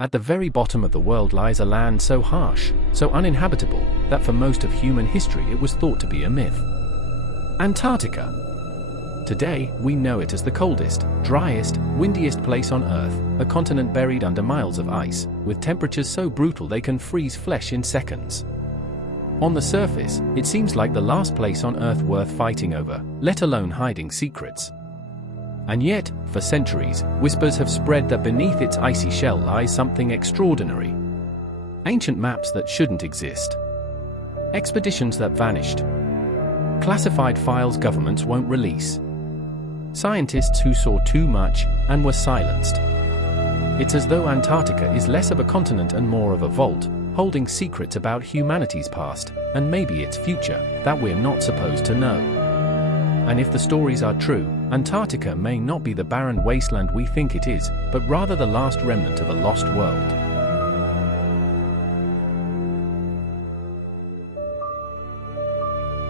At the very bottom of the world lies a land so harsh, so uninhabitable, that for most of human history it was thought to be a myth. Antarctica. Today, we know it as the coldest, driest, windiest place on Earth, a continent buried under miles of ice, with temperatures so brutal they can freeze flesh in seconds. On the surface, it seems like the last place on Earth worth fighting over, let alone hiding secrets. And yet, for centuries, whispers have spread that beneath its icy shell lies something extraordinary. Ancient maps that shouldn't exist. Expeditions that vanished. Classified files governments won't release. Scientists who saw too much and were silenced. It's as though Antarctica is less of a continent and more of a vault, holding secrets about humanity's past, and maybe its future, that we're not supposed to know. And if the stories are true, Antarctica may not be the barren wasteland we think it is, but rather the last remnant of a lost world.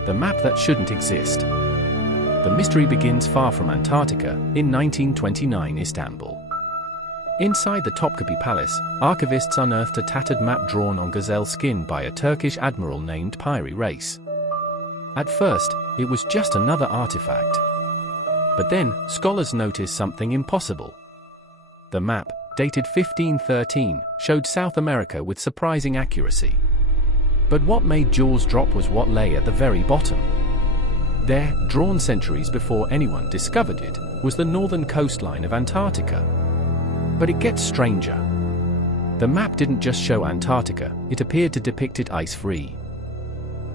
The map that shouldn't exist. The mystery begins far from Antarctica, in 1929 Istanbul. Inside the Topkapi Palace, archivists unearthed a tattered map drawn on gazelle skin by a Turkish admiral named Piri Reis. At first, it was just another artifact. But then, scholars noticed something impossible. The map, dated 1513, showed South America with surprising accuracy. But what made jaws drop was what lay at the very bottom. There, drawn centuries before anyone discovered it, was the northern coastline of Antarctica. But it gets stranger. The map didn't just show Antarctica, it appeared to depict it ice-free.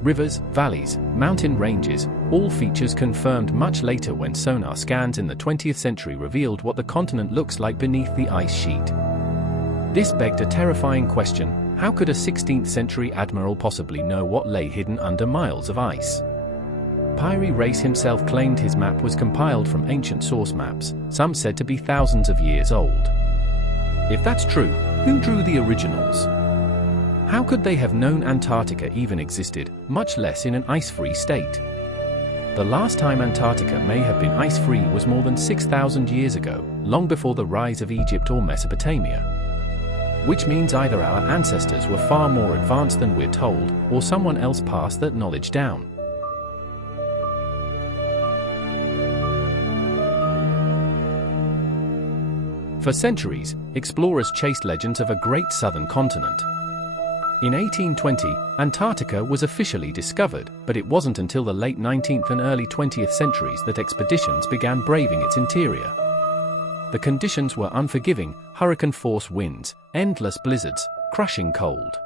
Rivers, valleys, mountain ranges, all features confirmed much later when sonar scans in the 20th century revealed what the continent looks like beneath the ice sheet. This begged a terrifying question: how could a 16th century admiral possibly know what lay hidden under miles of ice? Piri Reis himself claimed his map was compiled from ancient source maps, some said to be thousands of years old. If that's true, who drew the originals? How could they have known Antarctica even existed, much less in an ice-free state? The last time Antarctica may have been ice-free was more than 6,000 years ago, long before the rise of Egypt or Mesopotamia. Which means either our ancestors were far more advanced than we're told, or someone else passed that knowledge down. For centuries, explorers chased legends of a great southern continent. In 1820, Antarctica was officially discovered, but it wasn't until the late 19th and early 20th centuries that expeditions began braving its interior. The conditions were unforgiving: hurricane-force winds, endless blizzards, crushing cold.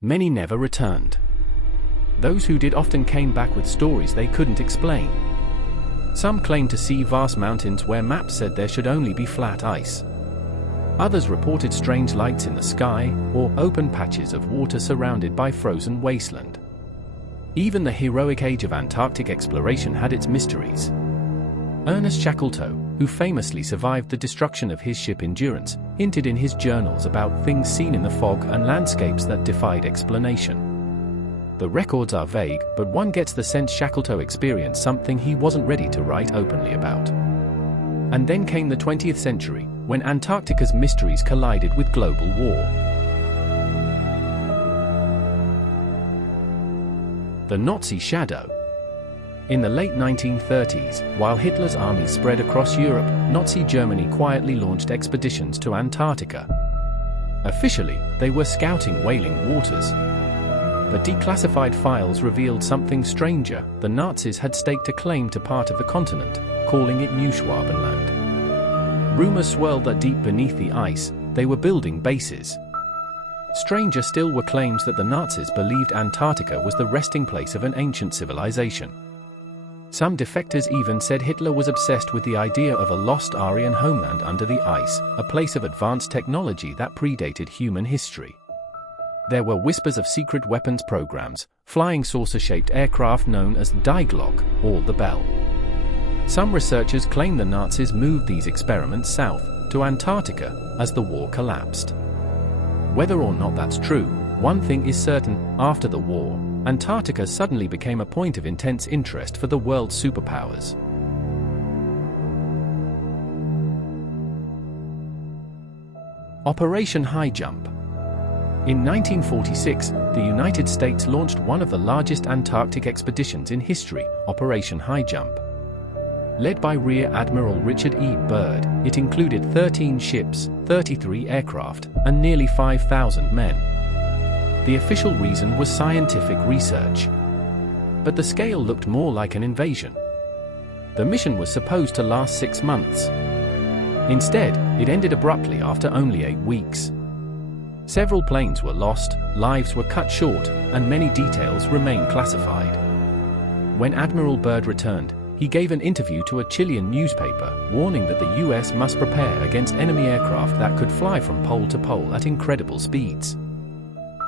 Many never returned. Those who did often came back with stories they couldn't explain. Some claimed to see vast mountains where maps said there should only be flat ice. Others reported strange lights in the sky, or open patches of water surrounded by frozen wasteland. Even the heroic age of Antarctic exploration had its mysteries. Ernest Shackleton, who famously survived the destruction of his ship Endurance, hinted in his journals about things seen in the fog and landscapes that defied explanation. The records are vague, but one gets the sense Shackleton experienced something he wasn't ready to write openly about. And then came the 20th century, when Antarctica's mysteries collided with global war. The Nazi shadow. In the late 1930s, while Hitler's army spread across Europe, Nazi Germany quietly launched expeditions to Antarctica. Officially, they were scouting whaling waters. But declassified files revealed something stranger. The Nazis had staked a claim to part of the continent, calling it New Schwabenland. Rumors swirled that deep beneath the ice, they were building bases. Stranger still were claims that the Nazis believed Antarctica was the resting place of an ancient civilization. Some defectors even said Hitler was obsessed with the idea of a lost Aryan homeland under the ice, a place of advanced technology that predated human history. There were whispers of secret weapons programs, flying saucer-shaped aircraft known as Die Glocke, or the Bell. Some researchers claim the Nazis moved these experiments south, to Antarctica, as the war collapsed. Whether or not that's true, one thing is certain: after the war, Antarctica suddenly became a point of intense interest for the world's superpowers. Operation High Jump. In 1946, the United States launched one of the largest Antarctic expeditions in history, Operation High Jump. Led by Rear Admiral Richard E. Byrd, it included 13 ships, 33 aircraft, and nearly 5,000 men. The official reason was scientific research. But the scale looked more like an invasion. The mission was supposed to last 6 months. Instead, it ended abruptly after only 8 weeks. Several planes were lost, lives were cut short, and many details remain classified. When Admiral Byrd returned, he gave an interview to a Chilean newspaper, warning that the US must prepare against enemy aircraft that could fly from pole to pole at incredible speeds.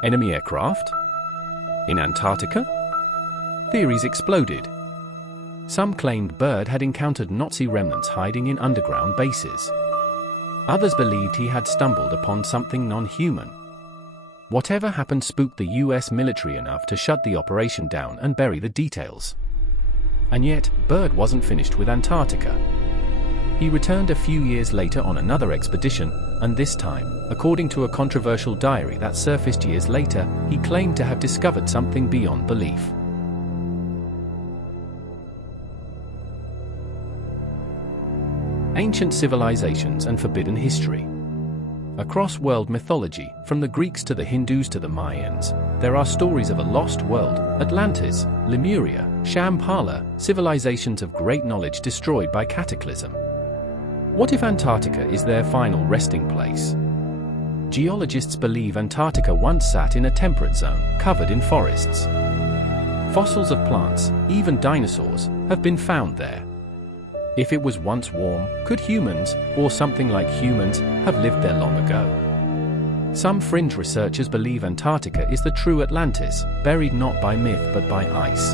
Enemy aircraft? In Antarctica? Theories exploded. Some claimed Byrd had encountered Nazi remnants hiding in underground bases. Others believed he had stumbled upon something non-human. Whatever happened spooked the US military enough to shut the operation down and bury the details. And yet, Byrd wasn't finished with Antarctica. He returned a few years later on another expedition, and this time, according to a controversial diary that surfaced years later, he claimed to have discovered something beyond belief. Ancient civilizations and forbidden history. Across world mythology, from the Greeks to the Hindus to the Mayans, there are stories of a lost world, Atlantis, Lemuria, Shambhala, civilizations of great knowledge destroyed by cataclysm. What if Antarctica is their final resting place? Geologists believe Antarctica once sat in a temperate zone, covered in forests. Fossils of plants, even dinosaurs, have been found there. If it was once warm, could humans, or something like humans, have lived there long ago? Some fringe researchers believe Antarctica is the true Atlantis, buried not by myth but by ice.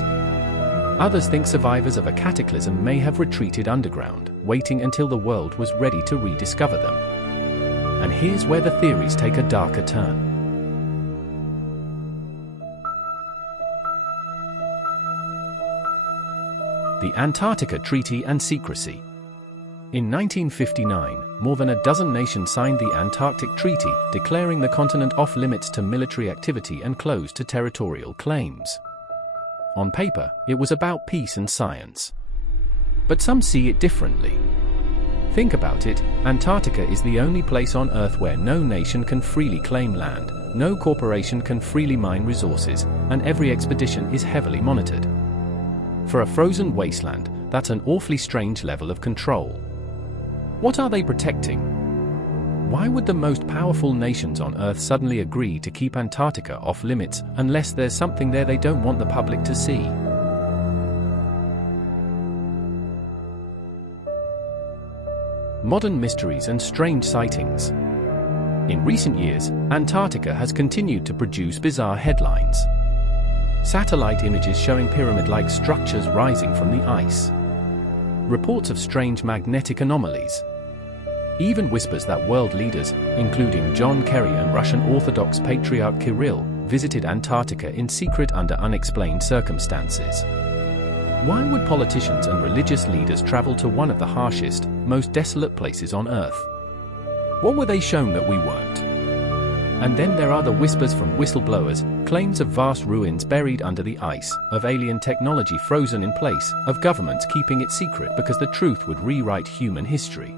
Others think survivors of a cataclysm may have retreated underground, waiting until the world was ready to rediscover them. And here's where the theories take a darker turn. The Antarctica Treaty and Secrecy. In 1959, more than a dozen nations signed the Antarctic Treaty, declaring the continent off-limits to military activity and closed to territorial claims. On paper, it was about peace and science. But some see it differently. Think about it, Antarctica is the only place on Earth where no nation can freely claim land, no corporation can freely mine resources, and every expedition is heavily monitored. For a frozen wasteland, that's an awfully strange level of control. What are they protecting? Why would the most powerful nations on Earth suddenly agree to keep Antarctica off-limits unless there's something there they don't want the public to see? Modern mysteries and strange sightings. In recent years, Antarctica has continued to produce bizarre headlines. Satellite images showing pyramid-like structures rising from the ice. Reports of strange magnetic anomalies. Even whispers that world leaders, including John Kerry and Russian Orthodox Patriarch Kirill, visited Antarctica in secret under unexplained circumstances. Why would politicians and religious leaders travel to one of the harshest, most desolate places on Earth? What were they shown that we weren't? And then there are the whispers from whistleblowers, claims of vast ruins buried under the ice, of alien technology frozen in place, of governments keeping it secret because the truth would rewrite human history.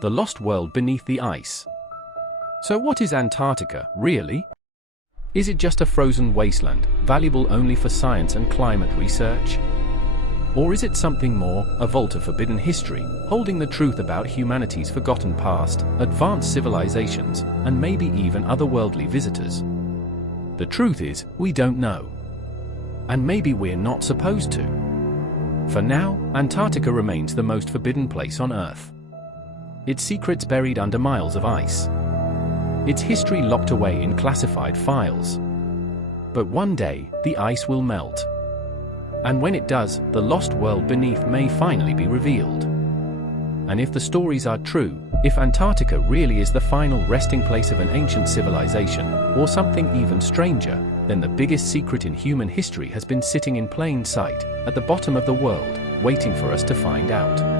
The lost world beneath the ice. So what is Antarctica, really? Is it just a frozen wasteland, valuable only for science and climate research? Or is it something more, a vault of forbidden history, holding the truth about humanity's forgotten past, advanced civilizations, and maybe even otherworldly visitors? The truth is, we don't know. And maybe we're not supposed to. For now, Antarctica remains the most forbidden place on Earth. Its secrets buried under miles of ice. Its history locked away in classified files. But one day, the ice will melt. And when it does, the lost world beneath may finally be revealed. And if the stories are true, if Antarctica really is the final resting place of an ancient civilization, or something even stranger, then the biggest secret in human history has been sitting in plain sight, at the bottom of the world, waiting for us to find out.